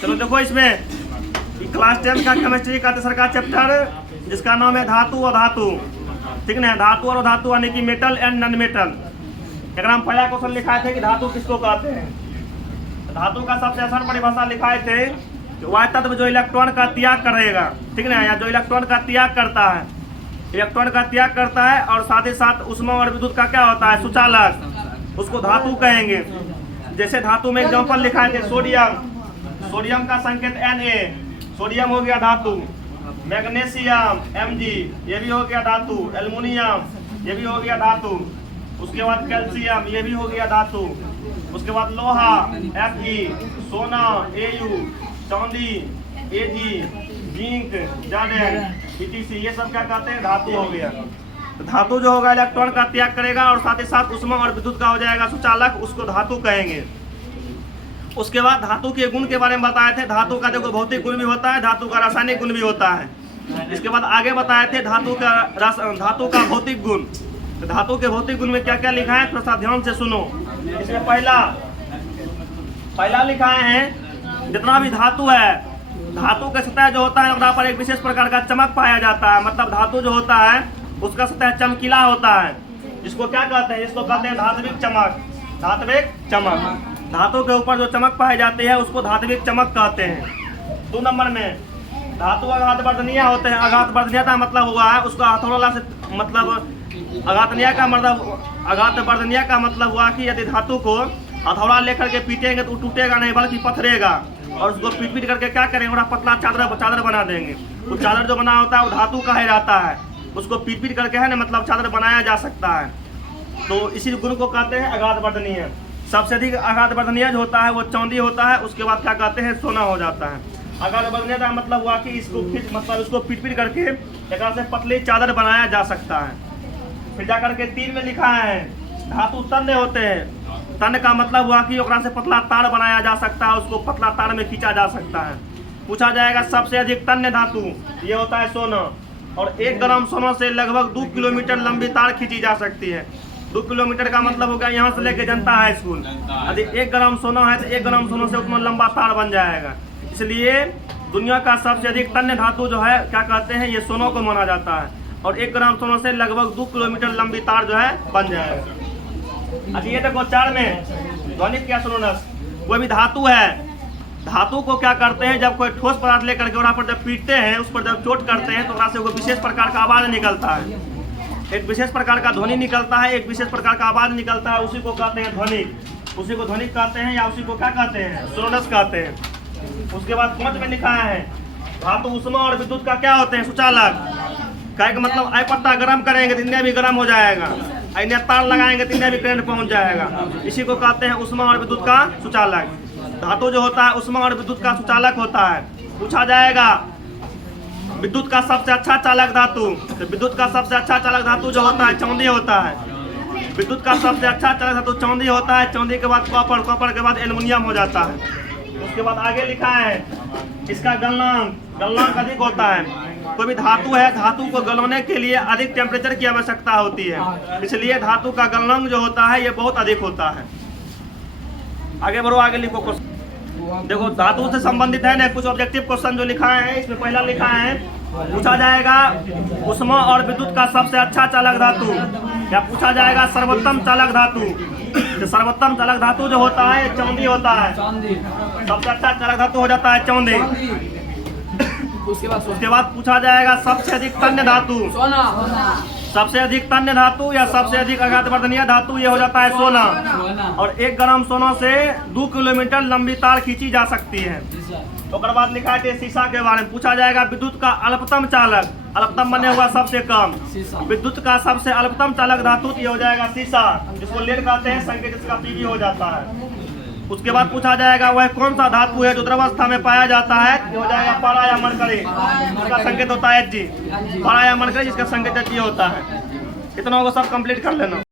चलो देखो इसमें क्लास 10 का केमिस्ट्री का तीसरा का चैप्टर जिसका नाम है धातु और धातु, ठीक ना। धातु और धातु यानी कि मेटल एंड नॉन मेटल। एक हम पहला क्वेश्चन लिखाए थे कि धातु किसको कहते हैं। धातु का सबसे आसान परिभाषा लिखाए थे कि वह तत्व जो इलेक्ट्रॉन का त्याग करेगा, ठीक ना, या जो इलेक्ट्रॉन का त्याग करता है, इलेक्ट्रॉन का त्याग करता है और साथ ही साथ ऊष्मा और विद्युत का क्या होता है, सुचालक, उसको धातु कहेंगे। जैसे धातु में एग्जांपल लिखाए थे सोडियम, सोडियम का संकेत Na, सोडियम हो गया धातु। मैग्नीशियम Mg, ये भी हो गया धातु। एल्युमिनियम, ये भी हो गया धातु। उसके बाद कैल्शियम, ये भी हो गया धातु। उसके बाद लोहा Fe, सोना Au, चांदी Ag, जिंक Zn, etc, ये सब क्या कहते हैं, धातु हो गया। तो धातु जो होगा इलेक्ट्रॉन का त्याग करेगा और साथ ही साथ ऊष्मा और विद्युत का हो जाएगा सुचालक, उसको धातु कहेंगे। उसके बाद धातु के गुण के बारे में बताए थे। धातु का देखो भौतिक गुण भी होता है, धातु का रासायनिक गुण भी होता है। इसके बाद आगे बताए थे धातु का भौतिक गुण। तो धातु के भौतिक गुण में क्या क्या लिखा है, थोड़ा सा ध्यान से सुनो। इसमें पहला लिखाए हैं, जितना भी धातु है, धातु का सतह जो होता है वहाँ पर एक विशेष प्रकार का चमक पाया जाता है। मतलब धातु जो होता है उसका सतह चमकीला होता है, जिसको क्या कहते हैं, इसको कहते हैं धात्विक चमक। धात्विक चमक, धातु के ऊपर जो चमक पाई जाती है उसको धात्विक चमक कहते हैं। 2 नंबर में धातु आघातवर्धनीय होते हैं। आघातवर्धनीय का मतलब हुआ है उसका हथौड़ा से, मतलब आघातवर्धनीय का मतलब हुआ कि यदि धातु को हथौड़ा लेकर के पीटेंगे तो टूटेगा नहीं बल्कि पथरेगा, और उसको पीट करके क्या करेंगे, बड़ा पतला चादर बना देंगे। वो चादर जो बना होता है वो धातु का ही रहता है, उसको पीट करके है ना, मतलब चादर बनाया जा सकता है। तो इसी गुण को कहते हैं आघातवर्धनीय। सबसे अधिक आघातवर्धनीय जो होता है वो चांदी होता है। उसके बाद क्या कहते हैं, सोना हो जाता है। आघातवर्धनीय का मतलब हुआ कि इसको इसको पीट करके एक से पतली चादर बनाया जा सकता है। फिर जाकर के 3 में लिखा है धातु तन्य होते हैं। तन्य का मतलब हुआ कि ओकरा से पतला तार बनाया जा सकता है, उसको पतला तार में खींचा जा सकता है। पूछा जाएगा सबसे अधिक तन्य धातु, ये होता है सोना। और 1 ग्राम सोना से लगभग 2 किलोमीटर लंबी तार खींची जा सकती है। 2 किलोमीटर का मतलब हो गया यहाँ से लेके जनता हाई स्कूल। यदि 1 ग्राम सोना है तो 1 ग्राम सोना से उतना लंबा तार बन जाएगा। इसलिए दुनिया का सबसे अधिक तन्य धातु जो है क्या कहते हैं, ये सोना को माना जाता है। और 1 ग्राम सोना से लगभग 2 किलोमीटर लंबी तार जो है बन जाएगा। अच्छा ये देखो 4 में ध्वनिक क्या सुनोनस, कोई भी धातु है, धातु को क्या करते हैं, जब कोई ठोस पदार्थ लेकर के वहाँ पर जब पीटते हैं, उस पर जब चोट करते हैं तो वहाँ से विशेष प्रकार का आवाज निकलता है, एक विशेष प्रकार का ध्वनि निकलता है, एक विशेष प्रकार का आवाज निकलता है। उसी को कहते हैं ध्वनिक। उसी को ध्वनिक कहते हैं या उसी को क्या कहते हैं, सोनस कहते हैं। उसके बाद 5 में लिखा है धातु ऊष्मा और विद्युत का क्या होते हैं, सुचालक। क्या का मतलब आई पत्ता गर्म करेंगे तो इन्हें भी गर्म हो जाएगा, इन्हें तार लगाएंगे तो इन्हें भी करंट पहुंच जाएगा। इसी को कहते हैं ऊष्मा और विद्युत का सुचालक। धातु जो होता है ऊष्मा और विद्युत का सुचालक होता है। पूछा जाएगा विद्युत का सबसे अच्छा चालक धातु, तो विद्युत का सबसे अच्छा चालक धातु जो होता है चांदी होता है। विद्युत का सबसे अच्छा चालक धातु चांदी होता है। चांदी के बाद कॉपर, कॉपर के बाद एल्युमिनियम हो जाता है। उसके बाद आगे लिखा है इसका गलनांक अधिक होता है। कोई भी धातु है, धातु को गलाने के लिए अधिक टेम्परेचर की आवश्यकता होती है, इसलिए धातु का गलनांक जो होता है ये बहुत अधिक होता है। आगे बढ़ो, आगे लिखो क्वेश्चन। देखो धातु से संबंधित है ना कुछ ऑब्जेक्टिव क्वेश्चन जो लिखा है। इसमें पहला लिखा है पूछा जाएगा ऊष्मा और विद्युत का सबसे अच्छा चालक धातु, या पूछा जाएगा सर्वोत्तम चालक धातु। तो सर्वोत्तम चालक धातु जो होता है चांदी होता है। सबसे अच्छा चालक धातु हो जाता है चांदी। उसके बाद पूछा जाएगा सबसे अधिक तन्य धातु, सबसे अधिक तन्य धातु या सबसे अधिक आघातवर्धनीय धातु, ये हो जाता है सोना। और 1 ग्राम सोना से 2 किलोमीटर लंबी तार खींची जा सकती है। तो बाद लिखा है शीशा के बारे में। पूछा जाएगा विद्युत का अल्पतम चालक, अल्पतम बने हुआ सबसे कम, विद्युत का सबसे अल्पतम चालक धातु ये हो जाएगा शीशा, जिसको लेड कहते हैं, संकेत इसका पीवी हो जाता है। उसके बाद पूछा जाएगा वह कौन सा धातु है जो द्रवावस्था में पाया जाता है, ये हो जाएगा पारा या मरकरी, जिसका संकेत होता है Hg। पारा या मरकरी जिसका संकेत Hg होता है। इतना को सब कंप्लीट कर लेना।